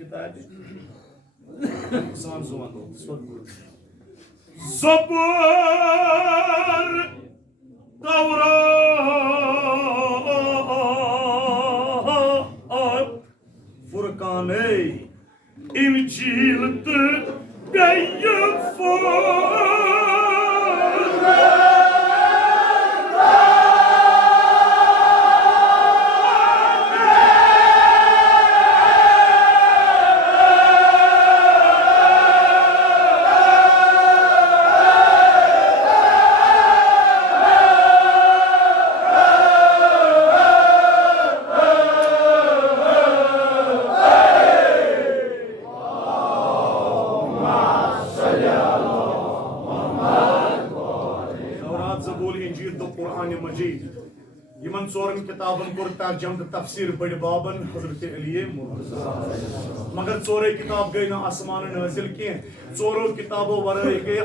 किताब सान जुबान ज़बूर तौरात फुरकान इंजील तय यमन चोरन किताबन कोर तर्जम तो तफसीर बड़ बाबन हजरत अली मगर चोरे किताब गई ना आसमान नाजिल कह चोरो किताबों वराई गई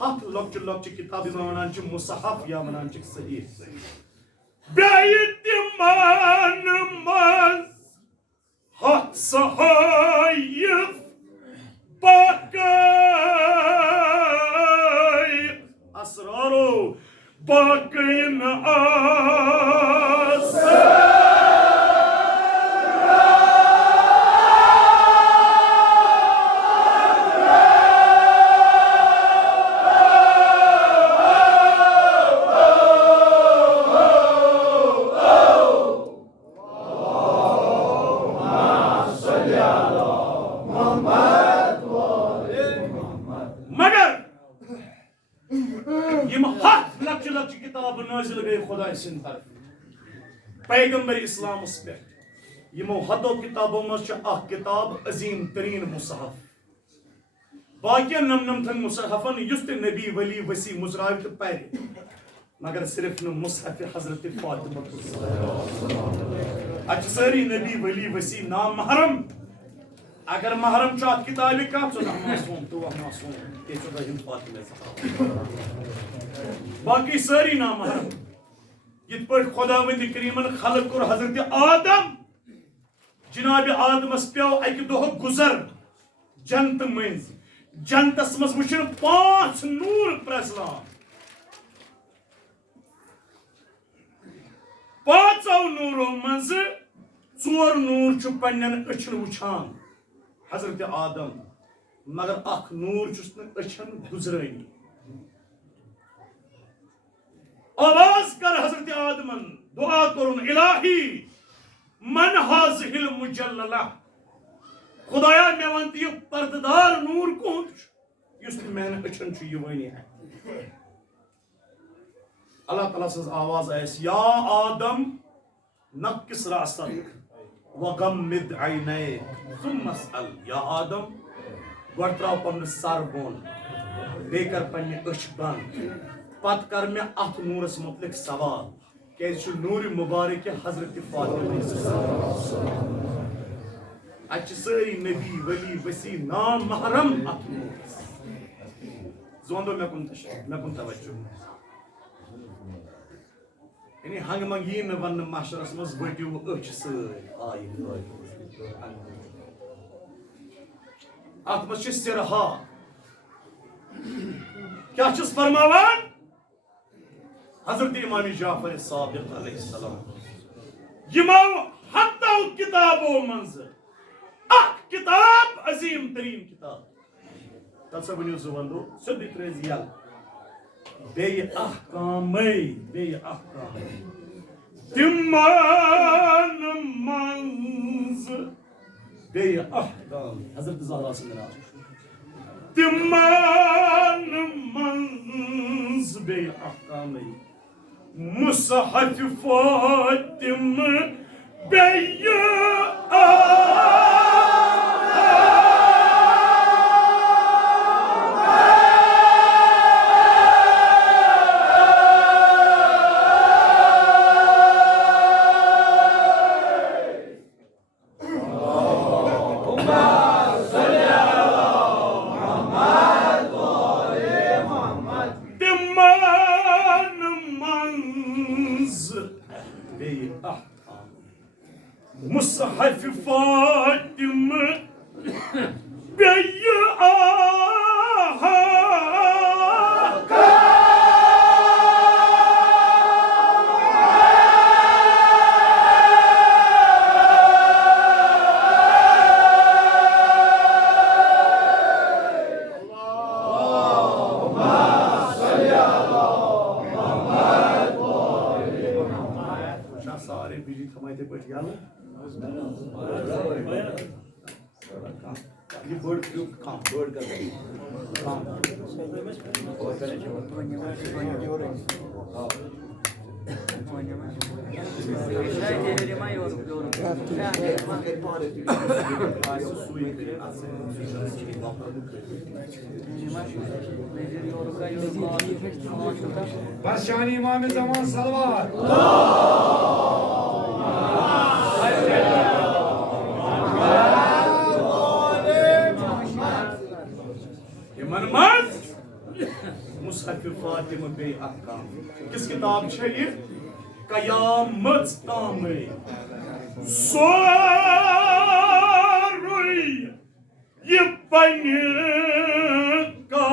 हथ लक्च लक्च किताब वन मुसहफ या वन सही हथ सहायफ असरारो बाक़ीन पैगंबर इस्लाम पे यमो हदो किताबों मज किताब अजीम तरीन मुसहफ बाकी नमनमथन मुसहफन युस नबी वली वसी मुजराव तो पे मगर सिर्फ न मुसहफ हजरत फातिमा अच्छ सारी नबी वली वसी नाम महरम अगर महरम चात किताब का मासूम तो मासूम के फातिमा बाकी सारी नाम महरम यित पे खुदावंद करीमन खलक कोर हजरत आदम जनाब आदमस पे अक दो गुजर जन्नत मज जन्नतस मज वुचन 5 नूर प्रसलान 5 नूरों मज 4 नूर पन्न अचन वुचान हजरत आदम मगर अख नूर अचन गुजरानी आवाज कर हजरत आदमन दुआ करुन इलाही मन हाज़िहिल मुजल्लला खुदाया मे वन ये पर्ददार नूर कौन युस मैन अचन यवानी है अल्लाह ताला सज आवाज आयस या आदम नक्किस रासक वगम्मिद ऐनैक सुम्मा अस्अल या आदम गोड़ त्राव पन सर बोन बेकर पन्ने अछ बंद पत कर मे अथ नूरस मुतलिक सवाल क्या नूर मुबारक हजरत फातिमा अच्छ सारी नबी वली वसी नाम महरम अथ नूरस जोंदो मे कुन तवज्जो यानी हंग मंग यी न वन माशरस मज बटियो अछ सर आय अथ मज सिरहा क्या छस फरमावान हजरत इमाम जाफर सादिक अलैहिस्सलाम यमो हत्ता किताबों मंज किताब अजीम तरीन किताब तसा बनियो जुवंदो सदी त्रेजियल बे अहकाम तिमान मंज बे अहकाम हजरत ज़हरा सुनना तिमान मंज बे अहकाम मुसहफ फातिमा बे मुसहफ फातिमा सारे बिजी थमाए थे बैठ गया ये बर्ड फ्लू काम बर्ड का काम Başşan İmam-ı Zaman Salvat. Manmath मुसहफ Fatima बे अहकाम किस किताब छे ये कयामत तामे सोरुई ये बने का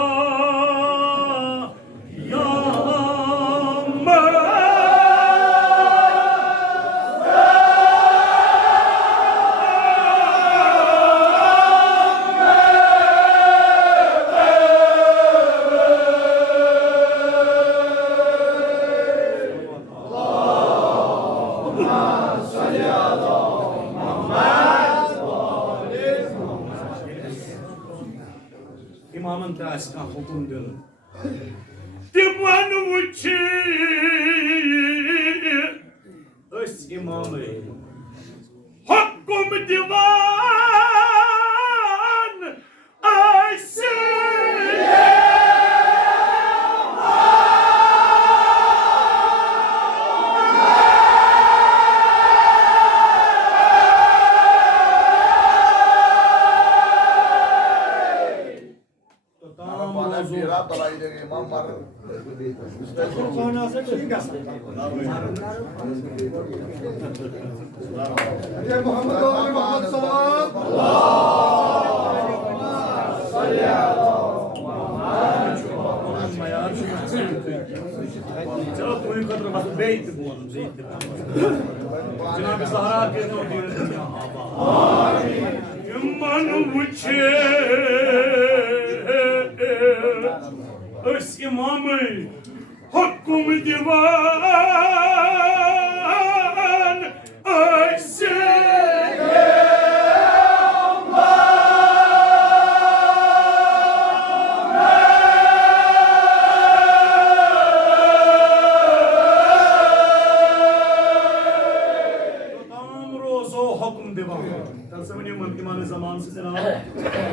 इमामन तास का हुकुम दिल तिमन वुची अस इमाम हुकुम दिवान ऐसे चलो तुम्हें कदर बस बेइत बोल जनाब ज़हरा के तो दीन दुनिया आमीन मन मुझे इस इमाम हुक्म दीवान ऐसे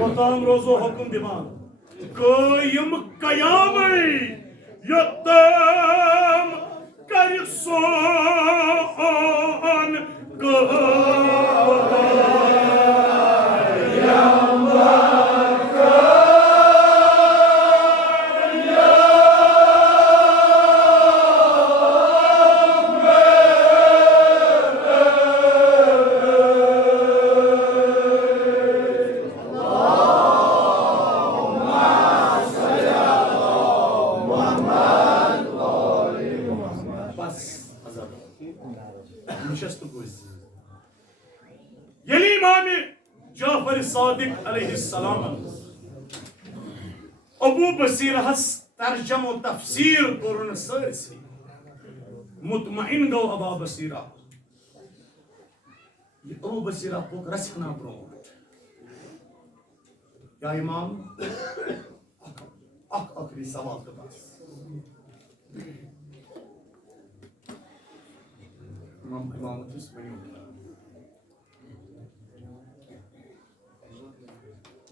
वताम रोजो हुक्म दीवान कायम कयामे यतम कर सोन यली इमाम जाफर सादिक अलैहिस्सलाम अबू बसीर हस तर्जम व तफसीर कोरन सरसी मुतमइन गो अबा बसीरा ये अबू बसीरा को रसखना ब्रो या इमाम आखिरी सवाल के पास इमाम किस बनी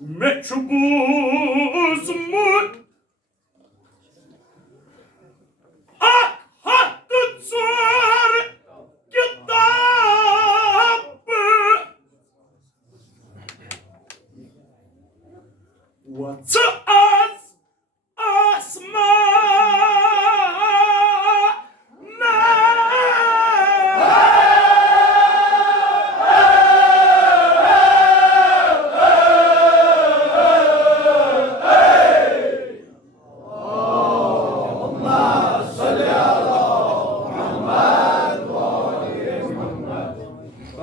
Meçhubuz mut hattı zor kitabı What's us asma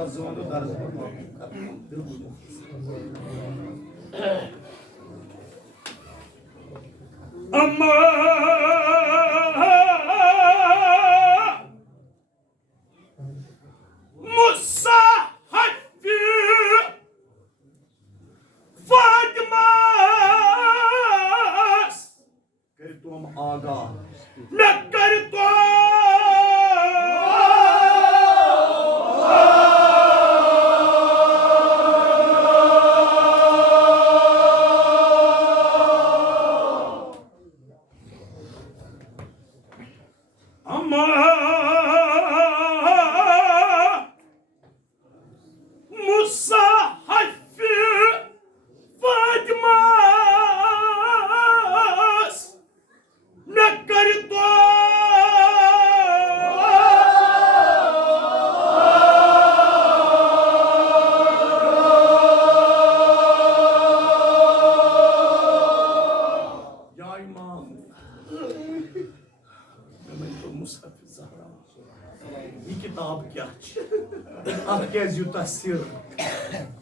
Razon ders. Amma Musa Hafi Fadmas Keritum Aga Nakaritum Musa Hafi Fadmas Nakarito Ya İmam Musa Zahra ये किताब क्या अत क्या यूता सिर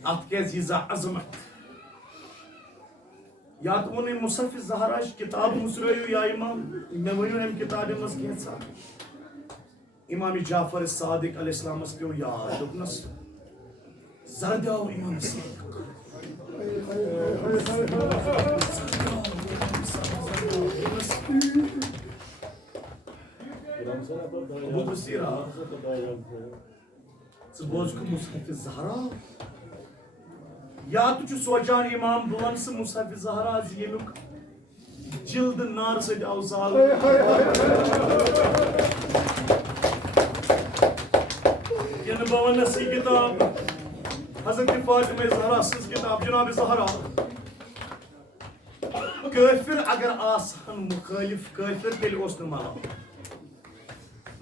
अत क्या यीजा अजमत या तो उन्हें मुसफ़ ज़हरा किताब मुसरयो या इमाम मैं वही उन्हें किताब मस कैसा इमाम जाफर सादिक अलैहिस्सलाम मस पे याद दुपनस ज़रदाव इमाम Sadiq Abu Basira Boz ko Mushaf Zahra Ya tu socan imam bulan se Mushaf Zahra yemuk cild nar se avsal Yeni baban nasi kitab Hazreti Fatıma Zahra siz kitab Cenab-ı Zahra Kafir agar asan mukhalif kafir tel osnu mala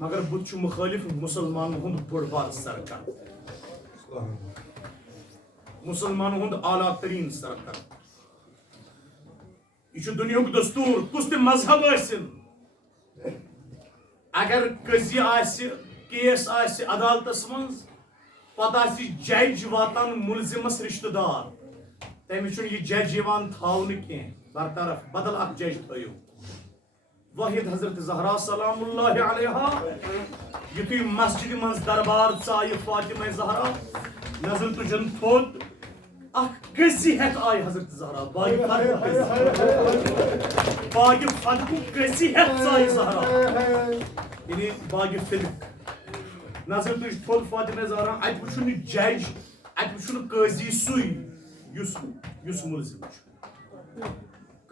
मगर बुत मुखालिफ मुसलमान हुंद बड़ सरकार मुसलमान हुंद आला तरीन सरकार यह दुनिया दस्तूर कुछ ते मजहब अगर कजी केस अदालतस मज पता जज वातान मुलजिमस रिश्तेदार तमिस यह जज थावन कह बरतरफ बदल अख जज थो वाहिद हजरत ज़हरा सलामुल्लाह अलैहा युथु मस्जिद मज दरबार चाय फातिमा ज़हरा नजर तुजन थोद अख कसी हेत आय हजरत ज़हरा बागी फदकु कसी हेत चाय ज़हरा यानी बागी फिल्क नजर तुज थोद फातिमा ज़हरा अत वुचु न जज अत वुचु न काजी सुई युस मुलजिम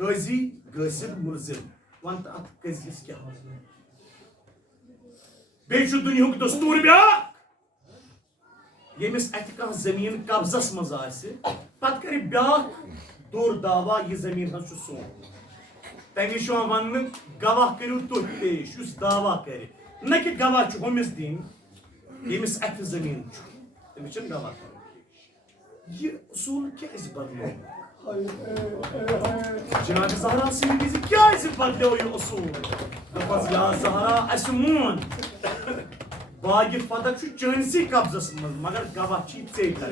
काजी गसिब मुलजिम Want at kazis क्या बेचु दुनिया दस्तूर ब्या यमिस अत जमीन कब्जस मज पत कर ब्या दूर दावा यह जमीन हज सोन तमिस वन गवाह करू तुह पेश उस दावा कर न कि गवाह हमिस दिन यमिस अत जमीन तमिस गवाह कर यह उसूल क्या बदलो Cenab-ı Zahra senin bizi क्या बदलो ये उसूल दपस या ज़हरा असमून बागी फदक चनसी कब्जस मज मगर गवाह चे कर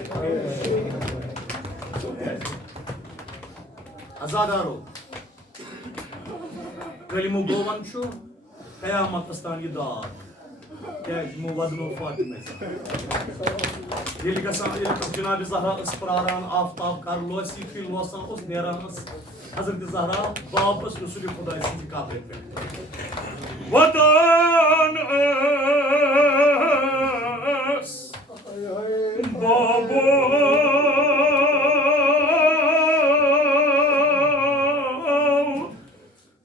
आजादारो कलिमो गोवन कयामत तान यह दार क्या वदनो फातिमा जनाब ज़हरा प्रारान आफ्ताब कर लोसी फिर लोसान नेरान हजरत ज़हरा वापस रसूल खुदा सद काबे पे वदान बाबो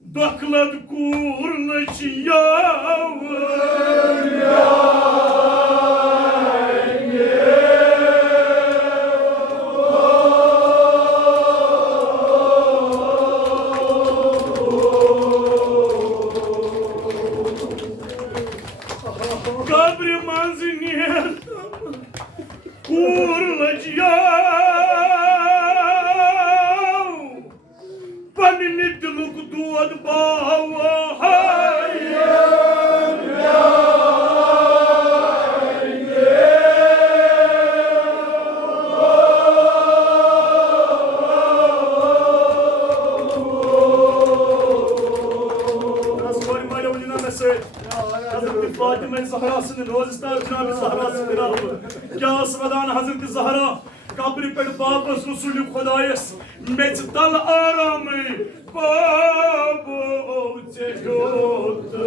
दखलत कूर नशिया Ooh! सिंह रोजिस्तान जनाब ज़हरा सिंह क्या वदान हजरत ज़हरा कब्र पे वापस रसूल खुदायस मेच तल आराम बाबो चेहोत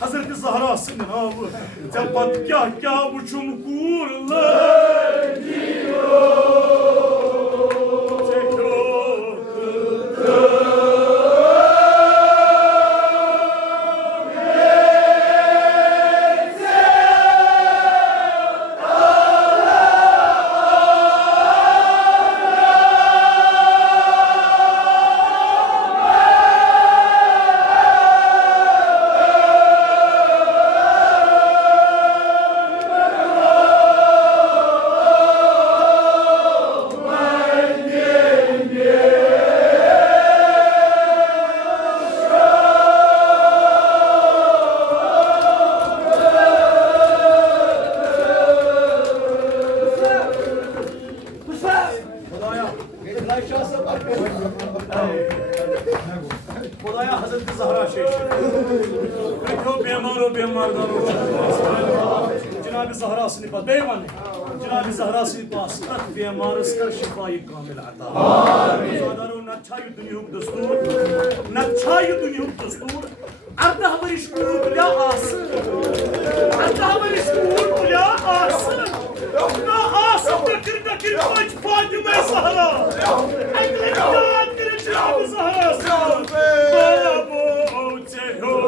Hazreti Zahra sınavı, tepat kah uçum kurlar खुदाया हजरत ज़हरा शेख देखो बीमार जनाब ज़हरा से निपट बेईमान जनाब ज़हरा से पास तक बेमारस कर शिफाई कामिल अता ज़ादारो नच्छा यु दुनियुक दस्तूर नच्छा यु दुनियुक दस्तूर 18 वरिश कूर तुल्या आसन 18 वरिश कूर तुल्या आसन ना आसन नकिर पाँच फातिमा ज़हरा अगले याद करे जनाब ज़हरा बाबो औचे हो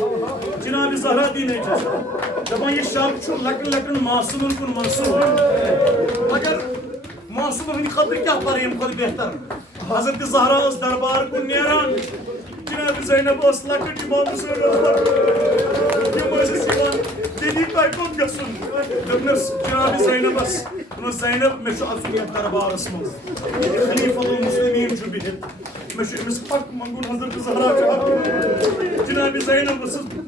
जनाब ज़हरा दी ने दपान ये शब लकन लकन मासूमन कुन मंसूब अगर मासूम हंद खतर क्या पर यम खुद बेहतर हजरत ज़हरा दरबार कुन नेरान जनाब ज़ैनब लकट इमाम हुसैन दीदी तुम कौन गसन दपनस जनाब ज़ैनबस ज़ैनब मे अफियत दरबारस मज खलीफतुल मुस्लिमीन बिहित मे पक मंगुन हजरत ज़हरा जनाब ज़ैनब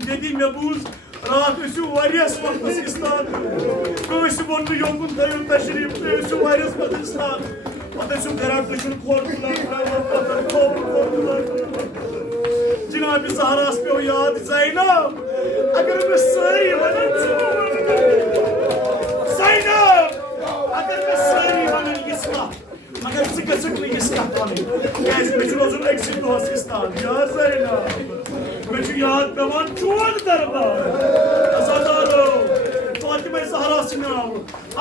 दीदी मे बूज रात वरियस वक्त इस्ताद कस वो योकुन थो तशरीफ तुम वरियस पे इस्ताद पे घर तुम खोर जनाब ज़हरास पे याद ज़ैनब अगर मे सारी वन ज़ैनब अगर मे सारी वन मगर इस कत वन मे रोजन अक्सि दोहस इस्ताद या ज़ैनब मे याद पेवान चोन दरबार अज़ादारो फातिमा ज़हरा नाव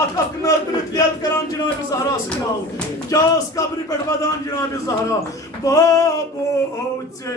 अख नर्तन याद करान जनाब ज़हरा नाव क्या कब्र पे वदान जनाब ज़हरा बाबो औचे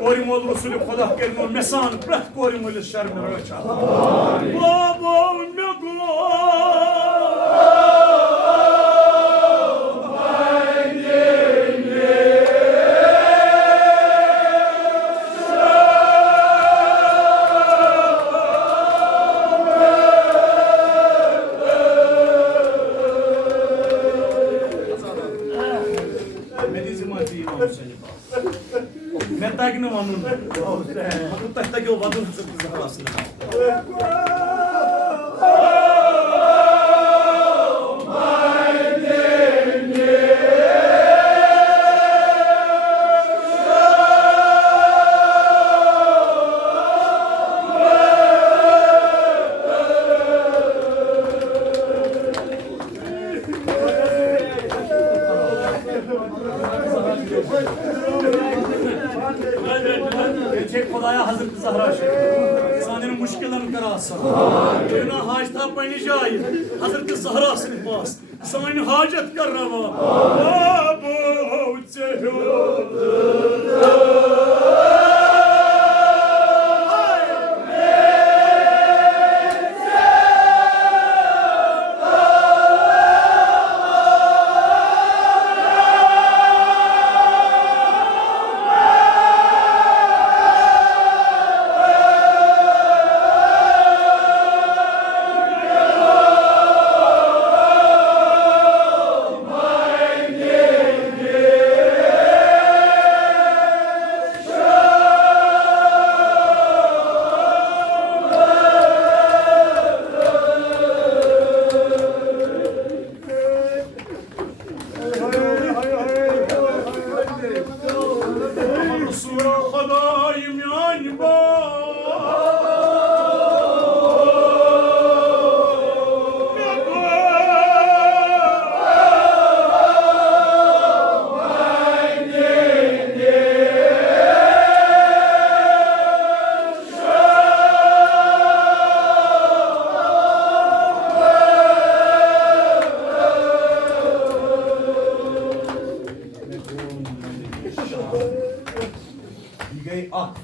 कोरी मोल रसूल खुदा करनो मिसान प्रत कोरी मोल शर्म रचा बाबो मे गो मैं तक न वन तक वन खुदाया हजरत ज़हरा सान मुश्किलन कर हाजता पन्ने जाय हजरत ज़हरा पास सान हाजत कर रवा रसूल खुदाई म्यान बाप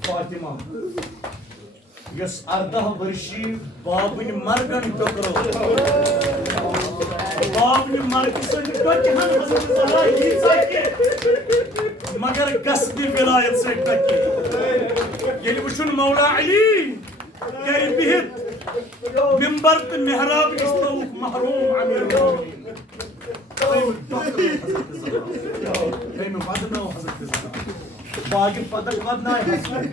फातिमा यस 18 वर्षीय बाबन मरगन टकरो बाबन मरग सद टकहन हजरत ज़हरा ही सके मगर गस्द विलायत से टकी यलि वुचुन मौला अली गर बिहित मिंबर त मेहराब इस्तौक महरूम अमीर मुमिनीन बागी फतक वदनाय हसन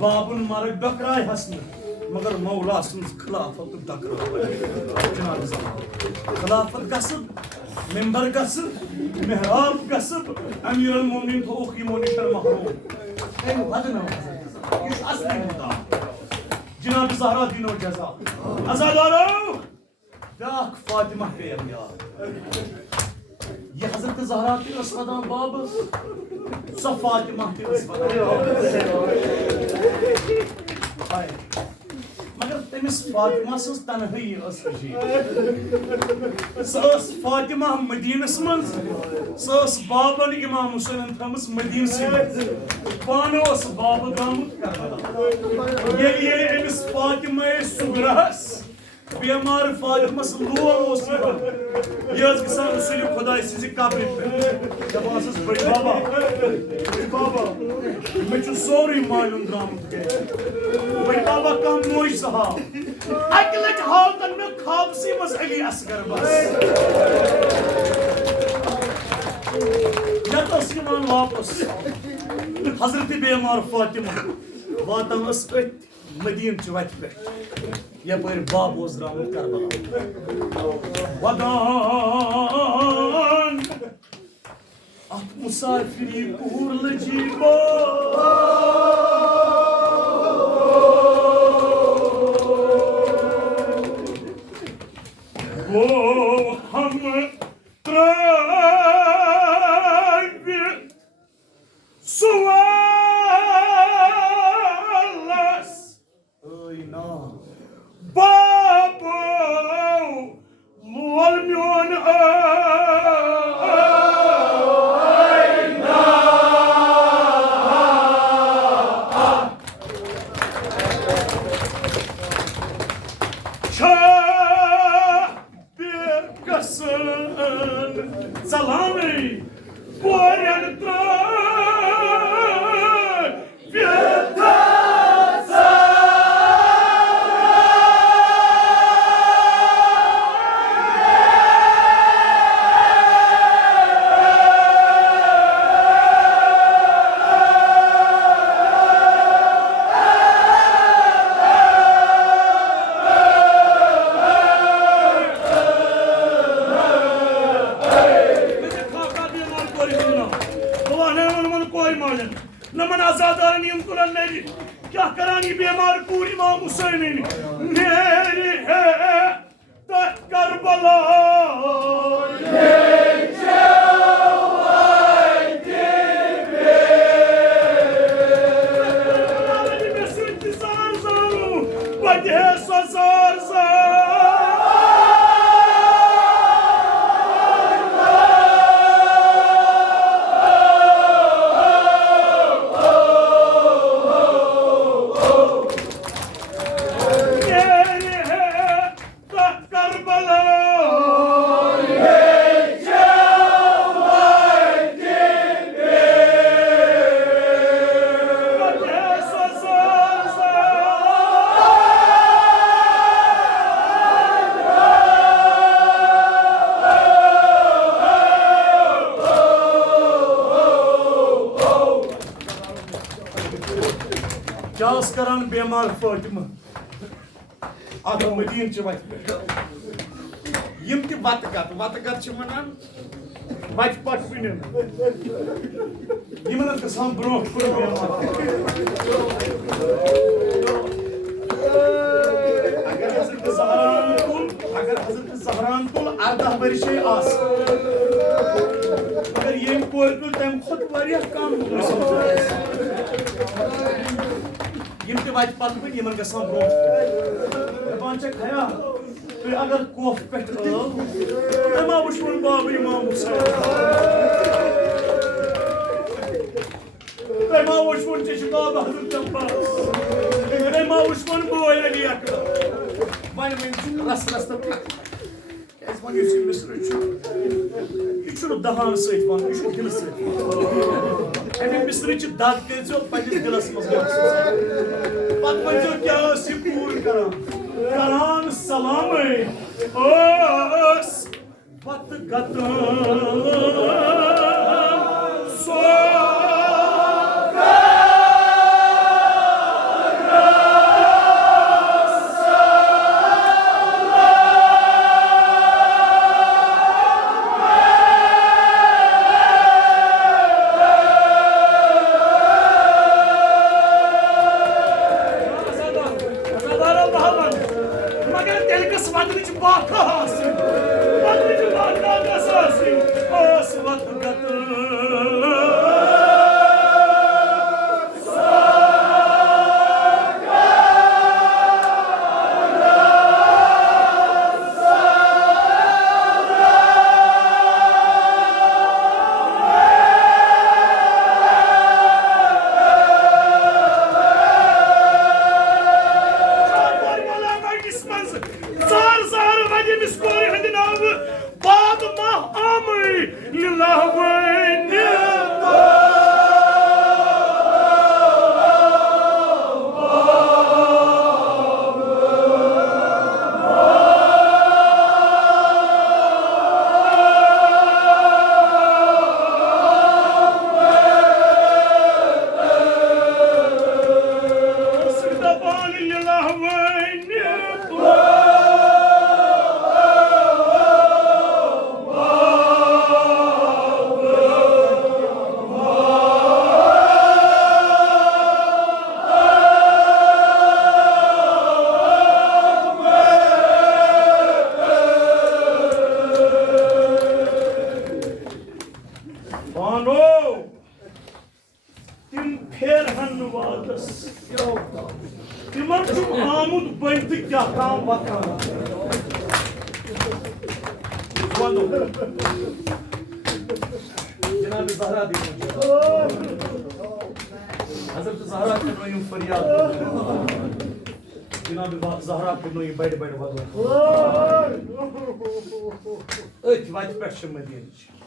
बाबुल मरग डकराय हसन मगर मौला सुन खिलाफत डकराय जनाब खिलाफत गसब मिंबर गसब मेहराब गसब अमीर अल मोमिनीन तो यमो निशर महरूम वदना इस असली मुद्दा जनाब ज़हरा दीनो जज़ा अज़ादारो दाख फातिमा पेम यार ये हजरत ज़हरा के वदान बाब सो फातिमा के मगर तमिस फातिमा सस तनहई सस फातिमा मदीनस मन सस बाबन इमाम हुसैन थमस मदीनस पानो बाब गामुत करबला ये अमिस फातिमा सुगरहस बेमार फातिमा लोल यह गसान रसूल खुदा सिज कब्र पे दपासस बड़ी बाबा मे सोरी मालूम द्रामुत बड़ी बाबा कम मोज सहा अक लट हाव तन मे खाबसी मस अली असगर बस यतस ईमान वापस हजरत बेमार फातिमा वातन मदीन वत पे यपर बाब द्रामुत करबला वदान अत मुसाफिरी कूर लजीबो वो हम त्राइबे सुवालस ओइना बाबो मोल म्योन ओइना शाबे कसन सलामी बोरन नमन आजादार नियम तुलन मेरी क्या करानी बेमार पूरी मां हुसैन मेरी है करबला करान बेमार फातिमा अत मदीन वत पे यम वत कत वनान बच पट यमन गसान ब्रो अगर हजरत ज़हरान तुल 18 वर्षे आस अगर ये कोर तुल तम खुद वारिया कम यम ते वत पत यमन गसान ब्रो दपान छ खया तो अगर कोफ पेट तमा वुशवन बाब इमाम हुसैन तमा वुशवन चशबाब हजरत अब्बास तमा वुशवन बोय अली अकबर वन रस रस कैस वन युस मिस्र छु दहान सहित वन छु दिल सहित अमे मिस्र च दाद तेजो पन्निस दिलस मस पत वजो क्या सि पूर करान सलाम ओस वत गत सो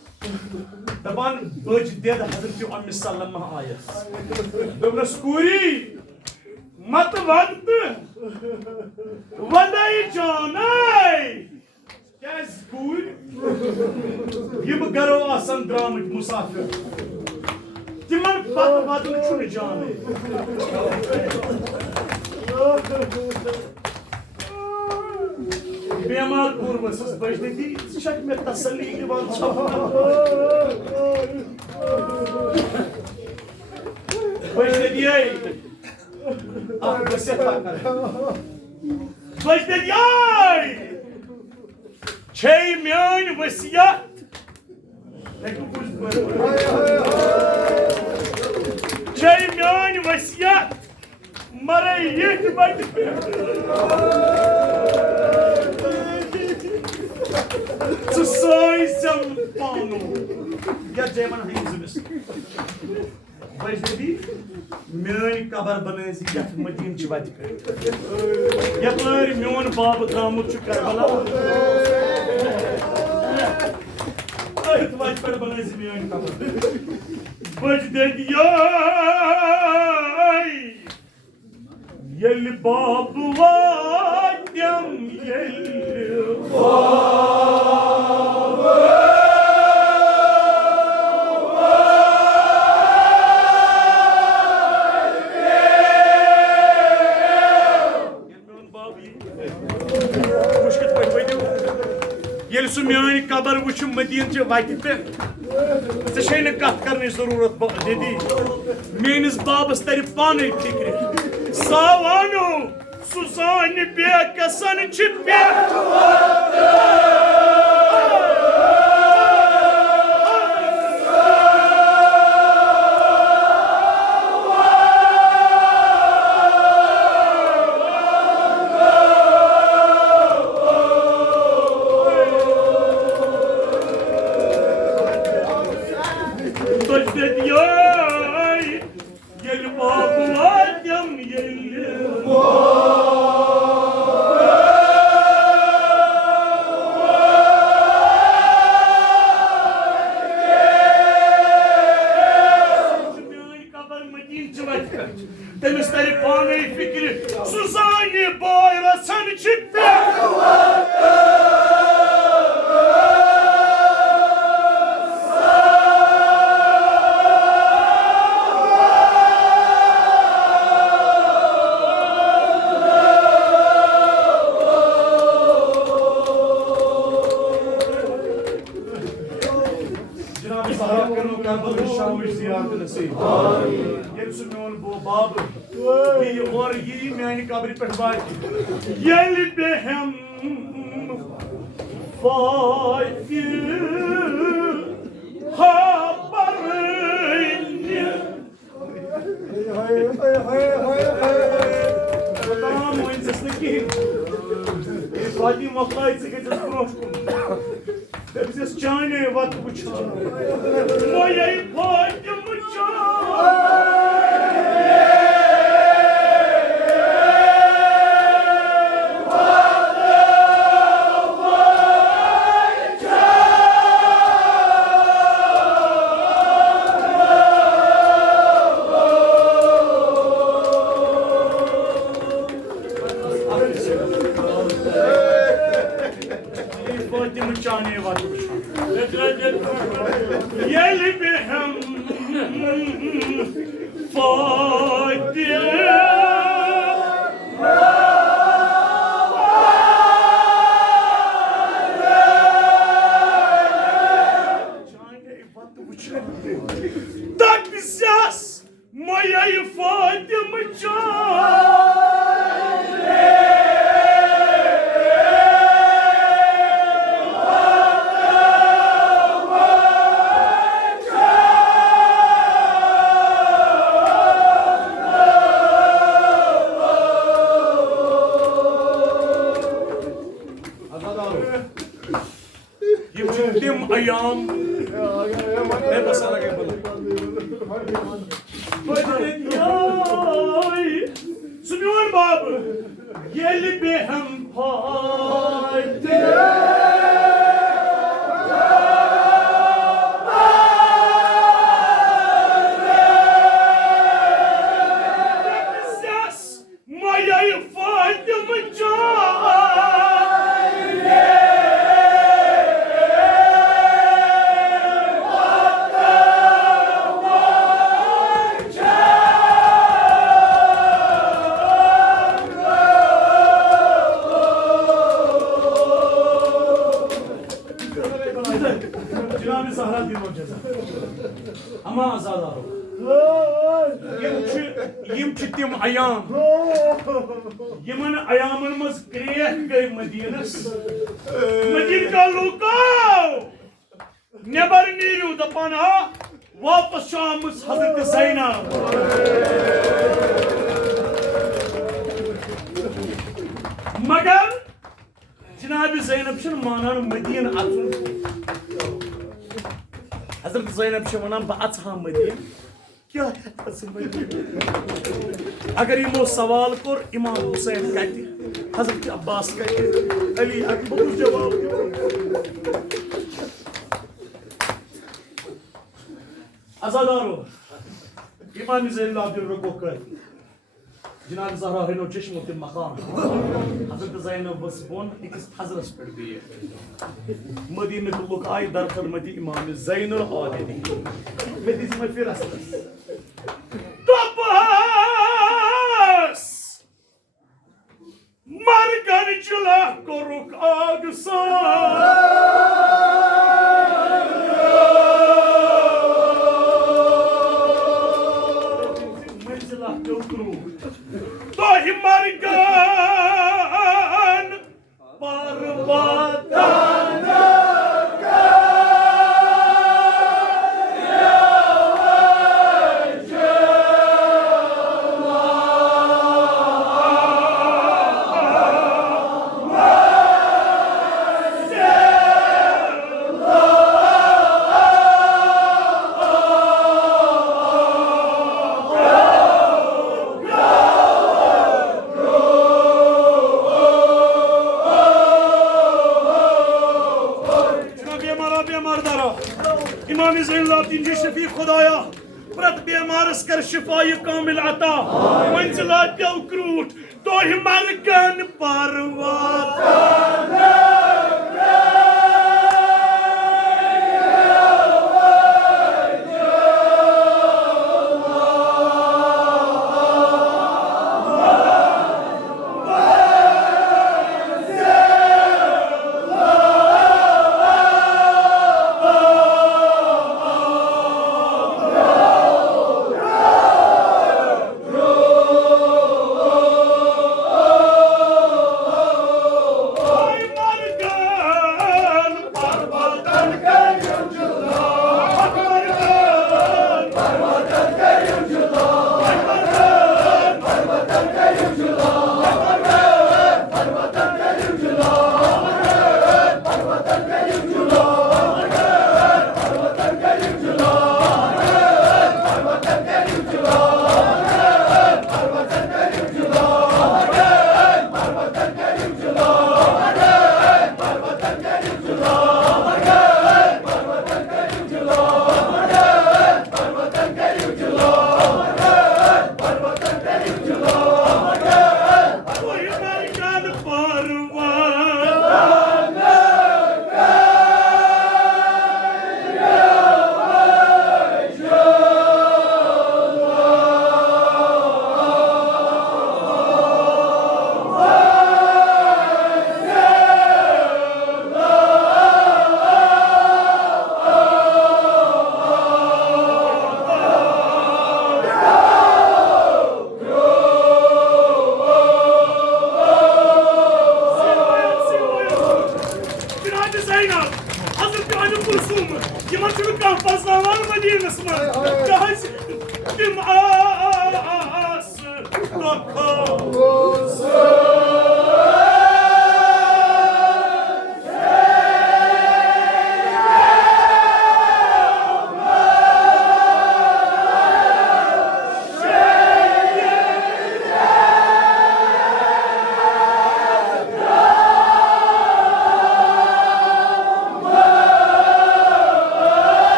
दपान बज देद हजरत अम्मी सल्लल्लाहु आयस दोनस कूरी मत वक्त वदाई जानाई कैस कूर यम गरो आसन द्रामट मुसाफिर तिमन पत वदन छुन जाने बेमार पूर्वस बजती शक में तसल्ली दिवान बजती आई आप बसे बजती आई छे म्यान वसियत छे म्यान वसियत मरे ये but Sussoisam pano. Ya German hayızımız. Başladı. Mön kabar banayız ya Medine çıvat. Yapar mön bab damut şu Karbala. Ay tuvalet par banayız mön kabar. Başladı ya. Yel babu vadyam yel कबर वुच मदीन च वत पे ऐ कत कर जरूरत दीदी मेनिस बाबस तर पान फिक्र सावानो सुसान बेकसन पे तमिस तर पान फिक्र सुसान बाय रसन पे बाब और ये मैंने कब्र पे ये बेहम फायदे तमाम फाती मकलाई गस चाने वत वुचान Yeli behem fayde tak bisas moja fayde ayam basa lage bolo सुनियोन बाब ये बेहम फायदे Ama azadaro. Yim tüm ayam. Yiman ayamımız kriyeh gay Medinas. Medina lokal. Nebar niru da pana. Vapas şamız Hazreti Zeynep. Magar Cenab-ı Zeynep şun manan Medine atun. Hazreti Zeynep şamanan ba'atha Medine. क्या अगर यमो सवाल core इमाम हुसैन कहते हजरत अब्बास कहते अली अकबर जवाब आजादारो इमाम ज़ैनुल आबिदीन रुको कर जनाब ज़हरा हिनो चश्मो के मकाम हजरत ज़ैनब बस बोन इकस हजरत पर दिए मदीना के लोग आए दर खदमती इमाम ज़ैनुल आबिदीन में दिस में फिर असलस Tapas Margan Chula Koruk Agsa Dahi margan parvatan इमाम ज़ैनुल्लाब्दीन जी शफी खुदाया प्रत बीमारस कर शिफाई कामिल अता मंजिलात क्या उक्रूट तो हिमरगन परवाता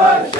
Much